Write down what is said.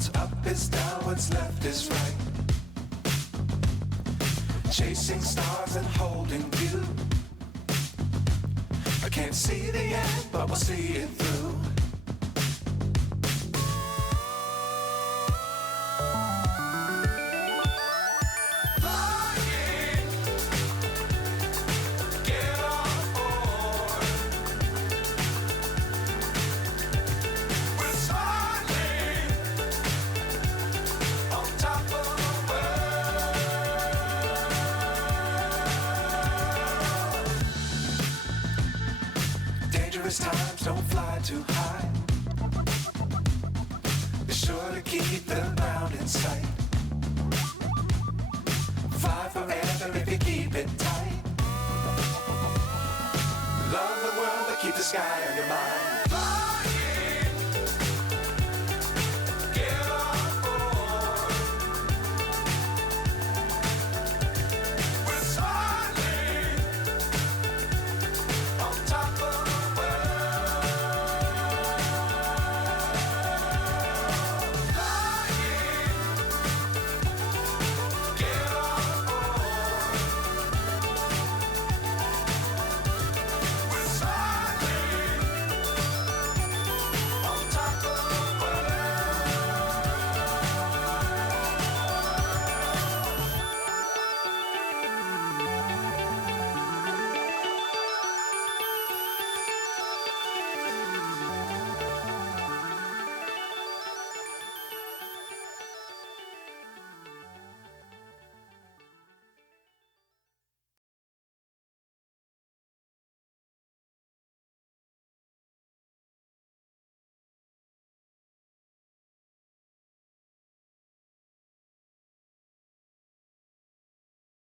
What's up is down, what's left is right. Chasing stars and holding you. I can't see the end, but we'll see it through. Times don't fly too high. Be sure to keep the ground in sight. Fly forever if you keep it tight. Love the world, but keep the sky on your mind.